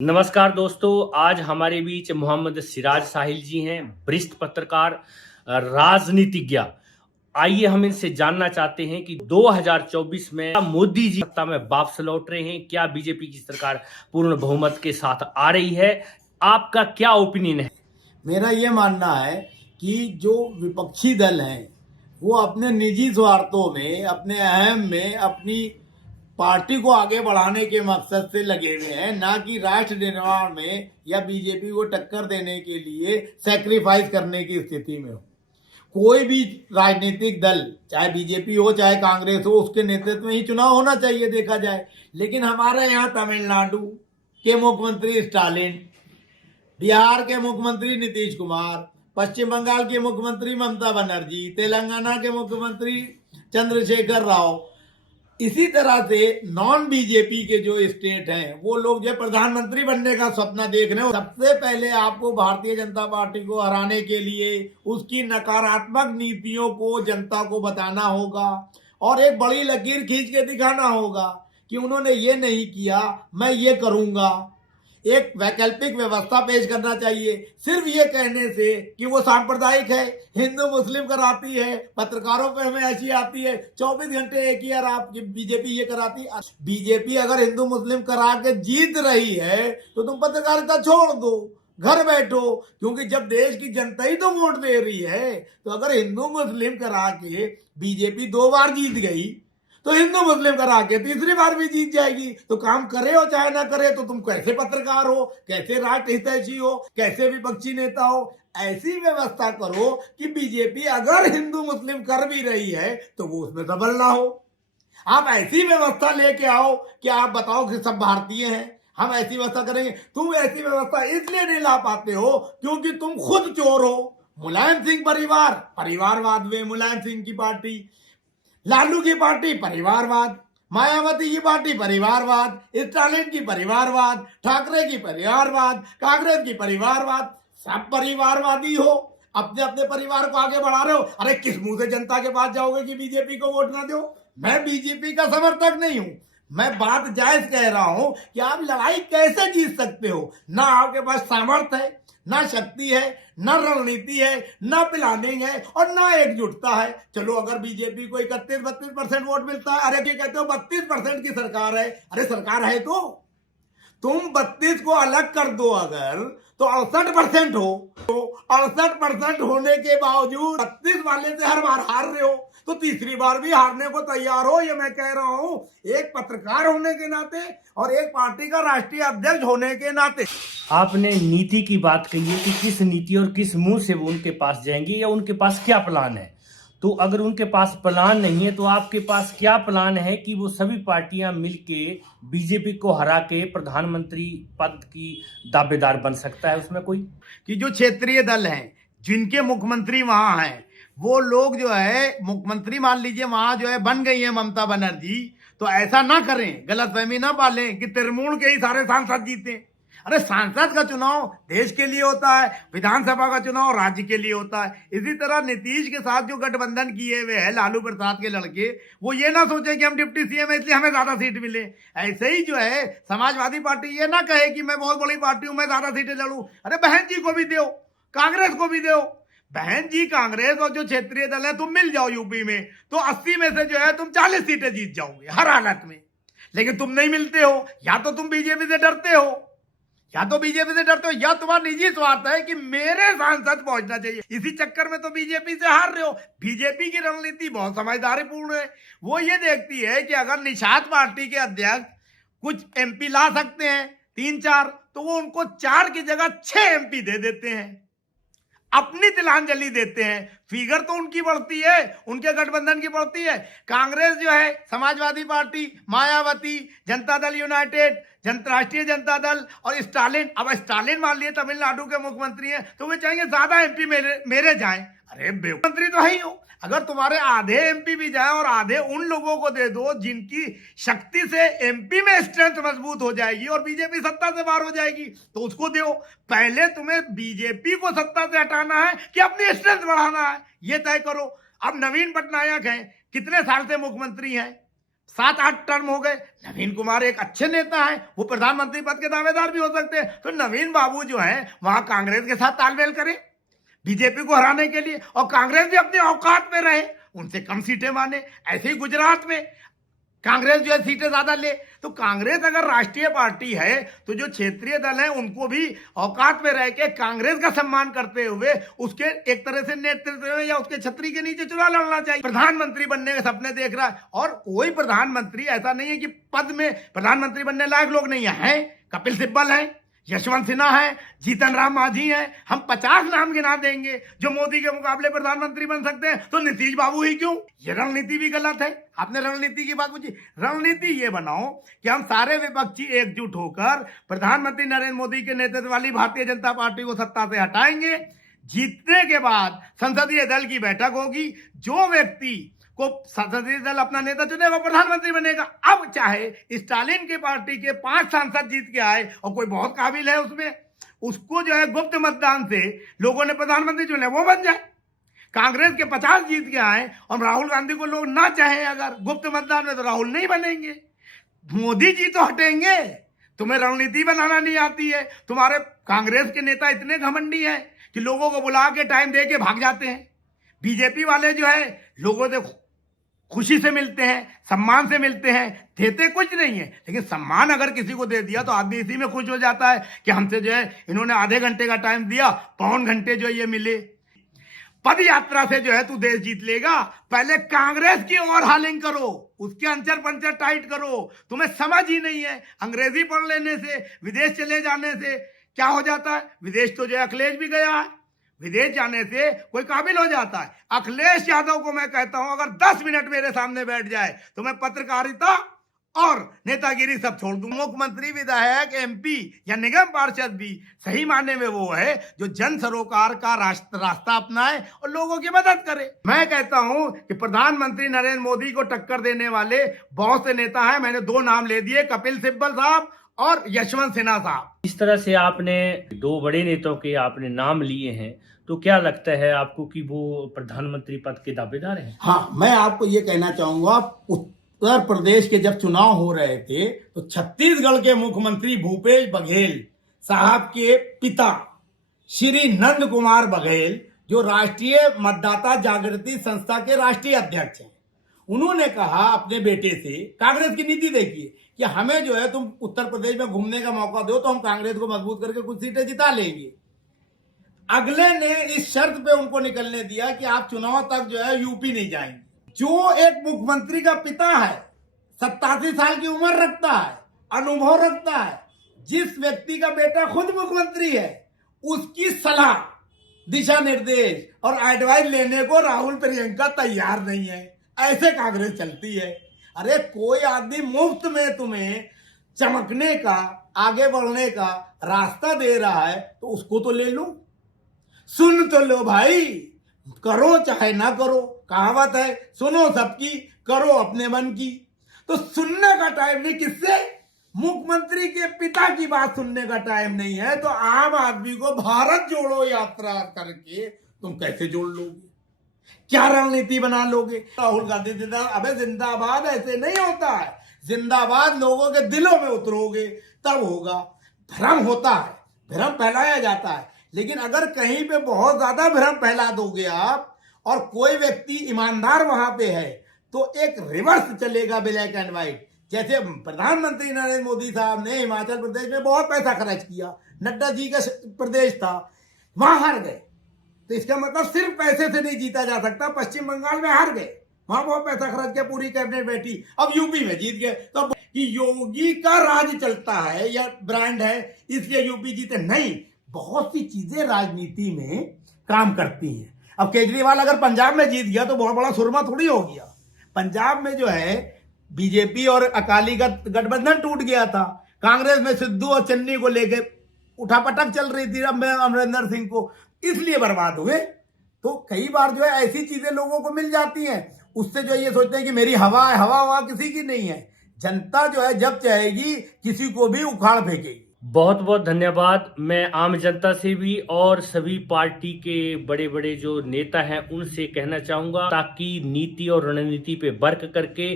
नमस्कार दोस्तों, आज हमारे बीच मोहम्मद सिराज साहिल जी हैं, वरिष्ठ पत्रकार, राजनीतिज्ञ। आइए हम इनसे जानना चाहते हैं कि 2024 में क्या मोदी जी सत्ता में वापस लौट रहे हैं? क्या बीजेपी की सरकार पूर्ण बहुमत के साथ आ रही है? आपका क्या ओपिनियन है? मेरा ये मानना है कि जो विपक्षी दल हैं वो अपने निजी स्वार्थों में, अपने अहम में, अपनी पार्टी को आगे बढ़ाने के मकसद से लगे हुए हैं, ना कि राष्ट्र निर्माण में या बीजेपी को टक्कर देने के लिए सैक्रिफाइस करने की स्थिति में हो। कोई भी राजनीतिक दल, चाहे बीजेपी हो चाहे कांग्रेस हो, उसके नेतृत्व में ही चुनाव होना चाहिए देखा जाए। लेकिन हमारे यहाँ तमिलनाडु के मुख्यमंत्री स्टालिन, बिहार के मुख्यमंत्री नीतीश कुमार, पश्चिम बंगाल के मुख्यमंत्री ममता बनर्जी, तेलंगाना के मुख्यमंत्री चंद्रशेखर राव, इसी तरह से नॉन बीजेपी के जो स्टेट हैं वो लोग जो प्रधानमंत्री बनने का सपना देख रहे हो। सबसे पहले आपको भारतीय जनता पार्टी को हराने के लिए उसकी नकारात्मक नीतियों को जनता को बताना होगा और एक बड़ी लकीर खींच के दिखाना होगा कि उन्होंने ये नहीं किया, मैं ये करूंगा। एक वैकल्पिक व्यवस्था पेश करना चाहिए। सिर्फ ये कहने से कि वो सांप्रदायिक है, हिंदू मुस्लिम कराती है, पत्रकारों पे हमें ऐसी आती है, 24 घंटे एक ही आप बीजेपी ये कराती है। बीजेपी अगर हिंदू मुस्लिम करा के जीत रही है तो तुम पत्रकारिता छोड़ दो, घर बैठो, क्योंकि जब देश की जनता ही तो वोट दे रही है। तो अगर हिंदू मुस्लिम करा के बीजेपी 2 बार जीत गई तो हिंदू मुस्लिम करा के तीसरी बार भी जीत जाएगी। तो काम करे हो चाहे ना करे, तो तुम कैसे पत्रकार हो, कैसे राष्ट्र हितैषी हो, कैसे विपक्षी नेता हो? ऐसी व्यवस्था करो कि बीजेपी अगर हिंदू मुस्लिम कर भी रही है तो वो उसमें डबल ना हो। आप ऐसी व्यवस्था लेके आओ कि आप बताओ कि सब भारतीय हैं, हम ऐसी व्यवस्था करेंगे। तुम ऐसी व्यवस्था इसलिए नहीं ला पाते हो क्योंकि तुम खुद चोर हो। मुलायम सिंह परिवार, परिवारवाद में मुलायम सिंह की पार्टी, लालू की पार्टी परिवारवाद, मायावती की पार्टी परिवारवाद, स्टालिन की परिवारवाद, ठाकरे की परिवारवाद, कांग्रेस की परिवारवाद, सब परिवारवादी हो। अपने अपने परिवार को आगे बढ़ा रहे हो। अरे किस मुंह से जनता के पास जाओगे कि बीजेपी को वोट ना दो? मैं बीजेपी का समर्थक नहीं हूं, मैं बात जायज कह रहा हूं कि आप लड़ाई कैसे जीत सकते हो? ना आपके पास सामर्थ्य है, ना शक्ति है, ना रणनीति है, ना प्लानिंग है और ना एकजुटता है। चलो अगर बीजेपी को 31-32% वोट मिलता है, अरे क्या कहते हो 32% की सरकार है। अरे सरकार है तो तुम 32 को अलग कर दो अगर, तो 68% हो। तो 68% होने के बावजूद 32 वाले से हर बार हार रहे हो, तो तीसरी बार भी हारने को तैयार हो। ये मैं कह रहा हूं एक पत्रकार होने के नाते और एक पार्टी का राष्ट्रीय अध्यक्ष होने के नाते। आपने नीति की बात कही है कि किस नीति और किस मुंह से वो उनके पास जाएंगे या उनके पास क्या प्लान है। तो अगर उनके पास प्लान नहीं है तो आपके पास क्या प्लान है कि वो सभी पार्टियां मिलके बीजेपी को हरा के प्रधानमंत्री पद की दावेदार बन सकता है? उसमें कोई कि जो क्षेत्रीय दल हैं जिनके मुख्यमंत्री वहां हैं, वो लोग जो है मुख्यमंत्री मान लीजिए वहां जो है बन गई है ममता बनर्जी, तो ऐसा ना करें, गलतफहमी ना पालें कि तृणमूल के ही सारे सांसद जीते। अरे सांसद का चुनाव देश के लिए होता है, विधानसभा का चुनाव राज्य के लिए होता है। इसी तरह नीतीश के साथ जो गठबंधन किए हुए हैं लालू प्रसाद के लड़के, वो ये ना सोचे कि हम डिप्टी सीएम है इसलिए हमें ज्यादा सीट मिले। ऐसे ही जो है समाजवादी पार्टी ये ना कहे कि मैं बहुत बड़ी पार्टी हूं, मैं ज्यादा सीटें लड़ूं। अरे बहन जी को भी दो, कांग्रेस को भी दो। बहन जी कांग्रेस और जो क्षेत्रीय दल है तुम मिल जाओ यूपी में, तो 80 में से जो है तुम 40 सीटें जीत जाओगे हर हालत में। लेकिन तुम नहीं मिलते हो, या तो तुम बीजेपी से डरते हो, या तुम्हारा निजी स्वार्थ है कि मेरे सांसद पहुंचना चाहिए। इसी चक्कर में तो बीजेपी से हार रहे हो। बीजेपी की रणनीति बहुत समझदारीपूर्ण है। वो ये देखती है कि अगर निषाद पार्टी के अध्यक्ष कुछ एमपी ला सकते हैं 3-4, तो वो उनको 4 की जगह 6 एमपी दे देते हैं, अपनी तिलांजलि देते हैं। फिगर तो उनकी बढ़ती है, उनके गठबंधन की बढ़ती है। कांग्रेस जो है, समाजवादी पार्टी, मायावती, जनता दल यूनाइटेड, राष्ट्रीय जनता दल और स्टालिन, अब स्टालिन मान लिए तमिलनाडु के मुख्यमंत्री हैं, तो वे चाहेंगे ज्यादा एमपी मेरे जाएं। अरे मुख्यमंत्री तो है ही हो, अगर तुम्हारे आधे एमपी भी जाए और आधे उन लोगों को दे दो जिनकी शक्ति से एमपी में स्ट्रेंथ मजबूत हो जाएगी और बीजेपी सत्ता से बाहर हो जाएगी, तो उसको दो। पहले तुम्हें बीजेपी को सत्ता से हटाना है कि अपनी स्ट्रेंथ बढ़ाना है, ये तय करो। अब नवीन पटनायक हैं, कितने साल से मुख्यमंत्री हैं, 7-8 टर्म हो गए। नवीन कुमार एक अच्छे नेता हैं, वो प्रधानमंत्री पद के दावेदार भी हो सकते हैं। तो नवीन बाबू जो है वहां कांग्रेस के साथ तालमेल करें बीजेपी को हराने के लिए, और कांग्रेस भी अपने औकात में रहे, उनसे कम सीटें माने। ऐसे ही गुजरात में कांग्रेस जो है सीटें ज्यादा ले। तो कांग्रेस अगर राष्ट्रीय पार्टी है तो जो क्षेत्रीय दल है उनको भी औकात में रह के कांग्रेस का सम्मान करते हुए उसके एक तरह से नेतृत्व में या उसके छतरी के नीचे चुनाव लड़ना चाहिए। प्रधानमंत्री बनने के सपने देख रहा है, और कोई प्रधानमंत्री ऐसा नहीं है कि पद में प्रधानमंत्री बनने लायक लोग नहीं है। कपिल सिब्बल है, यशवंत सिन्हा है, जीतन राम मांझी है, हम 50 नाम गिना देंगे जो मोदी के मुकाबले प्रधानमंत्री बन सकते हैं। तो नीतीश बाबू ही क्यों? ये रणनीति भी गलत है। आपने रणनीति की बात पूछी, रणनीति ये बनाओ कि हम सारे विपक्षी एकजुट होकर प्रधानमंत्री नरेंद्र मोदी के नेतृत्व वाली भारतीय जनता पार्टी को सत्ता से हटाएंगे। जीतने के बाद संसदीय दल की बैठक होगी, जो व्यक्ति को संसदीय दल अपना नेता चुनेगा वो प्रधानमंत्री बनेगा। अब चाहे स्टालिन की पार्टी के 5 सांसद जीत के आए और कोई बहुत काबिल है उसमें, उसको जो है गुप्त मतदान से लोगों ने प्रधानमंत्री चुने, वो बन जाए। कांग्रेस के 50 जीत के आए और राहुल गांधी को लोग ना चाहे अगर गुप्त मतदान में, तो राहुल नहीं बनेंगे, मोदी जी तो हटेंगे। तुम्हें रणनीति बनाना नहीं आती है। तुम्हारे कांग्रेस के नेता इतने घमंडी हैं कि लोगों को बुला के टाइम दे के भाग जाते हैं। बीजेपी वाले जो है लोगों से खुशी से मिलते हैं, सम्मान से मिलते हैं, देते कुछ नहीं है, लेकिन सम्मान अगर किसी को दे दिया तो आदमी इसी में खुश हो जाता है कि हमसे जो है इन्होंने आधे घंटे का टाइम दिया, 5 घंटे जो ये मिले। पद यात्रा से जो है तू देश जीत लेगा, पहले कांग्रेस की ओर हालिंग करो, उसके अंचर पंचर टाइट करो। तुम्हें समझ ही नहीं है, अंग्रेजी पढ़ लेने से, विदेश चले जाने से क्या हो जाता है। विदेश तो जो है अखिलेश भी गया है, विदेश जाने से कोई काबिल हो जाता है। अखिलेश यादव को मैं कहता हूं अगर 10 मिनट मेरे सामने बैठ जाए तो मैं पत्रकारिता और नेतागिरी सब छोड़ दूं। मुख्यमंत्री, विधायक, एमपी या निगम पार्षद भी सही मायने में वो है जो जन सरोकार का रास्ता अपनाए और लोगों की मदद करे। मैं कहता हूं कि प्रधानमंत्री नरेंद्र मोदी को टक्कर देने वाले बहुत से नेता हैं। मैंने 2 नाम ले दिए, कपिल सिब्बल साहब और यशवंत सिन्हा साहब। इस तरह से आपने 2 बड़े नेताओं के आपने नाम लिए हैं, तो क्या लगता है आपको कि वो प्रधानमंत्री पद के दावेदार हैं? हाँ, मैं आपको ये कहना चाहूंगा, उत्तर प्रदेश के जब चुनाव हो रहे थे तो छत्तीसगढ़ के मुख्यमंत्री भूपेश बघेल साहब के पिता श्री नंद कुमार बघेल, जो राष्ट्रीय मतदाता जागृति संस्था के राष्ट्रीय अध्यक्ष हैं, उन्होंने कहा अपने बेटे से, कांग्रेस की नीति देखिए कि हमें जो है तुम उत्तर प्रदेश में घूमने का मौका दो तो हम कांग्रेस को मजबूत करके कुछ सीटें जिता लेंगे। अगले ने इस शर्त पे उनको निकलने दिया कि आप चुनाव तक जो है यूपी नहीं जाएंगे। जो एक मुख्यमंत्री का पिता है, 87 साल की उम्र रखता है, अनुभव रखता है, जिस व्यक्ति का बेटा खुद मुख्यमंत्री है, उसकी सलाह, दिशा निर्देश और एडवाइस लेने को राहुल प्रियंका तैयार नहीं है। ऐसे कांग्रेस चलती है। अरे कोई आदमी मुफ्त में तुम्हें चमकने का, आगे बढ़ने का रास्ता दे रहा है तो उसको तो ले लो, सुन तो लो भाई, करो चाहे ना करो। कहावत है, सुनो सबकी, करो अपने मन की। तो सुनने का टाइम नहीं, किससे? मुख्यमंत्री के पिता की बात सुनने का टाइम नहीं है, तो आम आदमी को भारत जोड़ो यात्रा करके तुम कैसे जोड़ लोगे? क्या रणनीति बना लोगे? राहुल गांधी जिंदाबाद, अबे जिंदाबाद ऐसे नहीं होता है। जिंदाबाद लोगों के दिलों में उतरोगे तब होगा। भ्रम होता है, भ्रम फैलाया जाता है, लेकिन अगर कहीं पे बहुत ज्यादा भ्रम फैला दोगे आप और कोई व्यक्ति ईमानदार वहां पे है तो एक रिवर्स चलेगा, ब्लैक एंड व्हाइट। जैसे प्रधानमंत्री नरेंद्र मोदी साहब ने हिमाचल प्रदेश में बहुत पैसा खर्च किया, नड्डा जी का प्रदेश था, वहां हार गए। तो इसका मतलब सिर्फ पैसे से नहीं जीता जा सकता। पश्चिम बंगाल में हार गए, वहां बहुत पैसा खर्च किया, पूरी कैबिनेट बैठी, अब यूपी में जीत गए। तो कि योगी का राज चलता है या ब्रांड है इसलिए यूपी जीते, नहीं। बहुत सी चीजें राजनीति में काम करती हैं। अब केजरीवाल अगर पंजाब में जीत गया तो बहुत बड़ा सुरमा थोड़ी हो गया। पंजाब में जो है बीजेपी और अकाली का गठबंधन टूट गया था, कांग्रेस में सिद्धू और चन्नी को लेकर उठापटक चल रही थी अमरिंदर सिंह को, इसलिए बर्बाद हुए। तो कई बार जो है ऐसी चीजें लोगों को मिल जाती हैं, उससे जो ये सोचते हैं कि मेरी हवा है। हवा किसी की नहीं है। जनता जो है जब चाहेगी किसी को भी उखाड़ फेंकेगी। बहुत बहुत धन्यवाद। मैं आम जनता से भी और सभी पार्टी के बड़े बड़े जो नेता हैं उनसे कहना चाहूंगा, ताकि नीति और रणनीति पे वर्क करके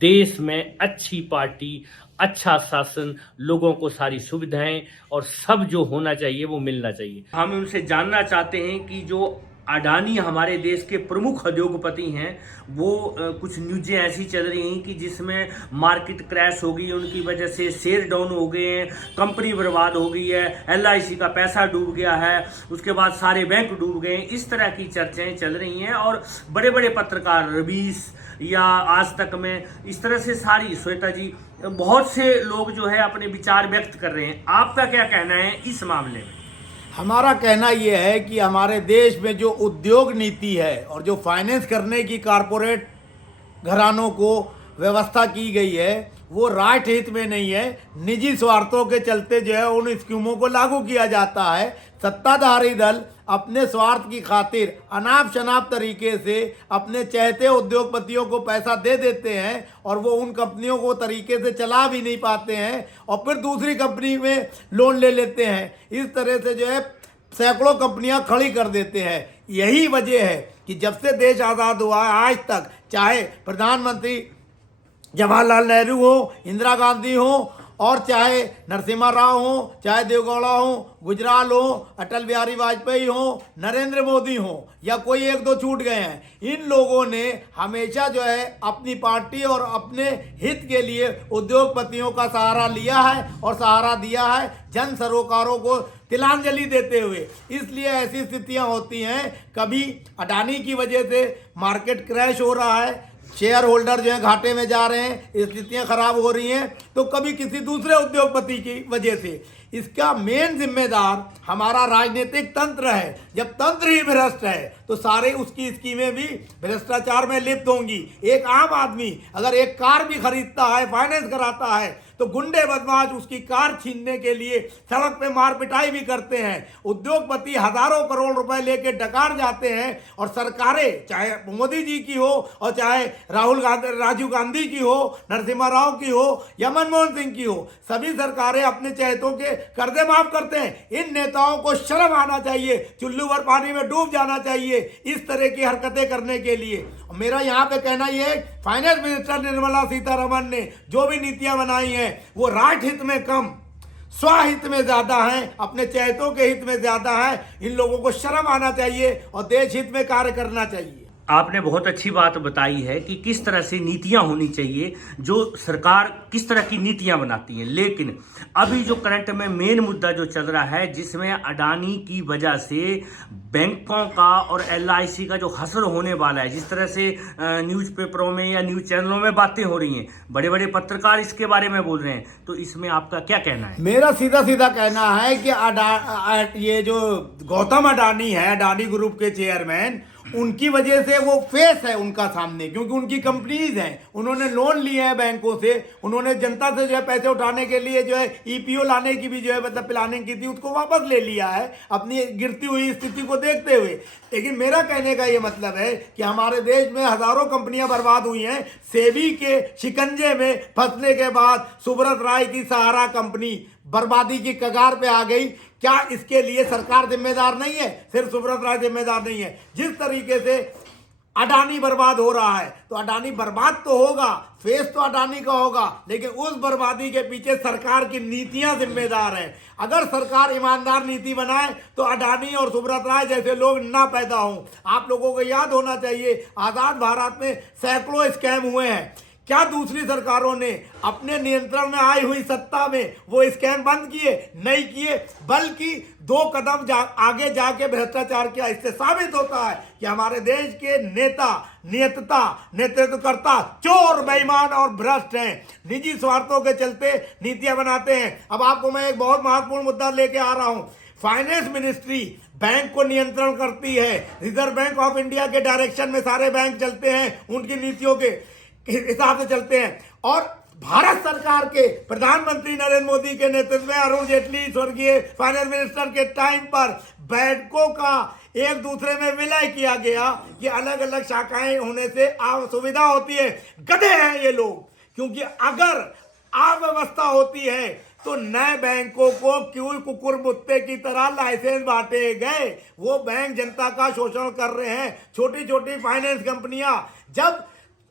देश में अच्छी पार्टी, अच्छा शासन, लोगों को सारी सुविधाएं और सब जो होना चाहिए वो मिलना चाहिए। हम उनसे जानना चाहते हैं कि जो अडानी हमारे देश के प्रमुख उद्योगपति हैं, वो कुछ न्यूज़ें ऐसी चल रही हैं कि जिसमें मार्केट क्रैश हो गई, उनकी वजह से शेयर डाउन हो गए हैं, कंपनी बर्बाद हो गई है, LIC का पैसा डूब गया है, उसके बाद सारे बैंक डूब गए हैं, इस तरह की चर्चाएं चल रही हैं। और बड़े बड़े पत्रकार रवीश या आज तक में इस तरह से सारी, श्वेता जी, बहुत से लोग जो है अपने विचार व्यक्त कर रहे हैं। आपका क्या कहना है इस मामले में? हमारा कहना यह है कि हमारे देश में जो उद्योग नीति है और जो फाइनेंस करने की कारपोरेट घरानों को व्यवस्था की गई है वो राष्ट्र हित में नहीं है। निजी स्वार्थों के चलते जो है उन स्कीमों को लागू किया जाता है। सत्ताधारी दल अपने स्वार्थ की खातिर अनाप शनाप तरीके से अपने चहेते उद्योगपतियों को पैसा दे देते हैं और वो उन कंपनियों को तरीके से चला भी नहीं पाते हैं और फिर दूसरी कंपनी में लोन ले लेते हैं। इस तरह से जो है सैकड़ों कंपनियां खड़ी कर देते हैं। यही वजह है कि जब से देश आज़ाद हुआ है आज तक, चाहे प्रधानमंत्री जवाहरलाल नेहरू हो, इंदिरा गांधी हो, और चाहे नरसिम्हा राव हो, चाहे देवगौड़ा हो, गुजराल हो, अटल बिहारी वाजपेयी हो, नरेंद्र मोदी हो, या कोई एक दो छूट गए हैं, इन लोगों ने हमेशा जो है अपनी पार्टी और अपने हित के लिए उद्योगपतियों का सहारा लिया है और सहारा दिया है जन सरोकारों को तिलांजलि देते हुए। इसलिए ऐसी स्थितियां होती हैं, कभी अडानी की वजह से मार्केट क्रैश हो रहा है, शेयर होल्डर जो है घाटे में जा रहे हैं, स्थितियां खराब हो रही हैं, तो कभी किसी दूसरे उद्योगपति की वजह से। इसका मेन जिम्मेदार हमारा राजनीतिक तंत्र है। जब तंत्र ही भ्रष्ट है तो सारे उसकी स्कीमें भी भ्रष्टाचार में लिप्त होंगी। एक आम आदमी अगर एक कार भी खरीदता है, फाइनेंस कराता है, तो गुंडे बदमाश उसकी कार छीनने के लिए सड़क पे मार पिटाई भी करते हैं। उद्योगपति हजारों करोड़ रुपए लेके डकार जाते हैं और सरकारें, चाहे मोदी जी की हो और चाहे राजीव गांधी की हो, नरसिम्हा राव की हो या मनमोहन सिंह की हो, सभी सरकारें अपने चहेतों के कर्जे माफ करते हैं। इन नेताओं को शर्म आना चाहिए, चुल्लू भर पानी में डूब जाना चाहिए इस तरह की हरकतें करने के लिए। मेरा यहाँ पे कहना यह है, फाइनेंस मिनिस्टर निर्मला सीतारमण ने जो भी नीतियां बनाई हैं वो राष्ट्र हित में कम, स्वहित में ज्यादा है, अपने चहेतों के हित में ज्यादा है। इन लोगों को शर्म आना चाहिए और देश हित में कार्य करना चाहिए। आपने बहुत अच्छी बात बताई है कि किस तरह से नीतियां होनी चाहिए, जो सरकार किस तरह की नीतियां बनाती है। लेकिन अभी जो करंट में मेन मुद्दा जो चल रहा है, जिसमें अडानी की वजह से बैंकों का और LIC का जो हसर होने वाला है, जिस तरह से न्यूज़पेपरों में या न्यूज़ चैनलों में बातें हो रही हैं, बड़े बड़े पत्रकार इसके बारे में बोल रहे हैं, तो इसमें आपका क्या कहना है? मेरा सीधा सीधा कहना है कि ये जो गौतम अडानी है, अडानी ग्रुप के चेयरमैन, उनकी वजह से वो फेस है उनका सामने, क्योंकि उनकी कंपनीज हैं, उन्होंने लोन लिए हैं बैंकों से, उन्होंने जनता से जो है पैसे उठाने के लिए जो है EPO लाने की भी जो है मतलब प्लानिंग की थी, उसको वापस ले लिया है अपनी गिरती हुई स्थिति को देखते हुए। लेकिन मेरा कहने का ये मतलब है कि हमारे देश में हजारों कंपनियां बर्बाद हुई हैं। सेबी के शिकंजे में फंसने के बाद सुब्रत राय की सहारा कंपनी बर्बादी की कगार पे आ गई। क्या इसके लिए सरकार जिम्मेदार नहीं है? सिर्फ सुब्रत राय जिम्मेदार नहीं है। जिस तरीके से अडानी बर्बाद हो रहा है, तो अडानी बर्बाद तो होगा, फेस तो अडानी का होगा, लेकिन उस बर्बादी के पीछे सरकार की नीतियां जिम्मेदार हैं। अगर सरकार ईमानदार नीति बनाए तो अडानी और सुब्रत राय जैसे लोग ना पैदा हों। आप लोगों को याद होना चाहिए, आजाद भारत में सैकड़ों स्कैम हुए हैं। क्या दूसरी सरकारों ने अपने नियंत्रण में आई हुई सत्ता में वो स्कैम बंद किए? नहीं किए, बल्कि 2 कदम आगे जाके भ्रष्टाचार किया। इससे साबित होता है कि हमारे देश के नेता, नेतृत्वकर्ता चोर, बेईमान और भ्रष्ट हैं। निजी स्वार्थों के चलते नीतियां बनाते हैं। अब आपको मैं एक बहुत महत्वपूर्ण मुद्दा लेके आ रहा हूं। फाइनेंस मिनिस्ट्री बैंक को नियंत्रण करती है। रिजर्व बैंक ऑफ इंडिया के डायरेक्शन में सारे बैंक चलते हैं, उनकी नीतियों के हिसाब से चलते हैं। और भारत सरकार के प्रधानमंत्री नरेंद्र मोदी के नेतृत्व में अरुण जेटली स्वर्गीय फाइनेंस मिनिस्टर के टाइम पर बैंकों का एक दूसरे में विलय किया गया कि अलग अलग शाखाएं होने से सुविधा होती है। गधे हैं ये लोग, क्योंकि अगर अव्यवस्था होती है तो नए बैंकों को क्यों कुकुर मुत्ते की तरह लाइसेंस बांटे गए? वो बैंक जनता का शोषण कर रहे हैं। छोटी छोटी फाइनेंस कंपनियां, जब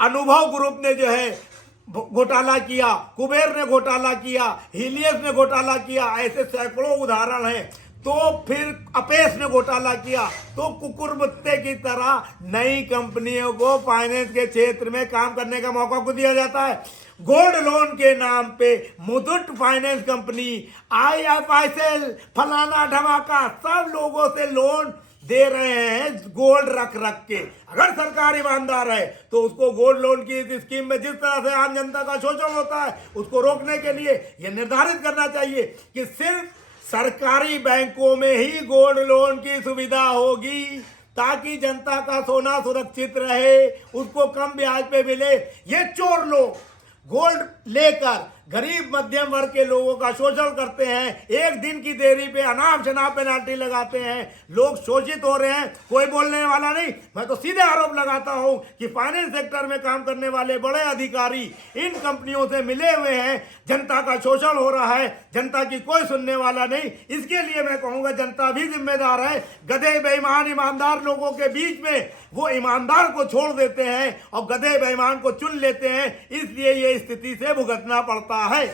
अनुभव ग्रुप ने जो है घोटाला किया, कुबेर ने घोटाला किया, हीलियस ने घोटाला किया, ऐसे सैकड़ों उदाहरण हैं। तो फिर अपेस ने घोटाला किया, तो कुकुरमुत्ते की तरह नई कंपनियों को फाइनेंस के क्षेत्र में काम करने का मौका को दिया जाता है। गोल्ड लोन के नाम पे मुथूट फाइनेंस कंपनी, IFICL, फलाना ढमाका सब लोगों से लोन दे रहे हैं गोल्ड रख रख के। अगर सरकार ईमानदार है तो उसको गोल्ड लोन की इस स्कीम में जिस तरह से आम जनता का शोषण होता है उसको रोकने के लिए यह निर्धारित करना चाहिए कि सिर्फ सरकारी बैंकों में ही गोल्ड लोन की सुविधा होगी, ताकि जनता का सोना सुरक्षित रहे, उसको कम ब्याज पे मिले। ये चोर लोग गोल्ड लेकर गरीब मध्यम वर्ग के लोगों का शोषण करते हैं। एक दिन की देरी पे अनाप शनाप पेनाल्टी लगाते हैं, लोग शोषित हो रहे हैं, कोई बोलने वाला नहीं। मैं तो सीधे आरोप लगाता हूं कि फाइनेंस सेक्टर में काम करने वाले बड़े अधिकारी इन कंपनियों से मिले हुए हैं। जनता का शोषण हो रहा है, जनता की कोई सुनने वाला नहीं। इसके लिए मैं कहूंगा जनता भी जिम्मेदार है। गधे बेईमान ईमानदार लोगों के बीच में वो ईमानदार को छोड़ देते हैं और गधे बेईमान को चुन लेते हैं, इसलिए ये स्थिति से भुगतना पड़ता है।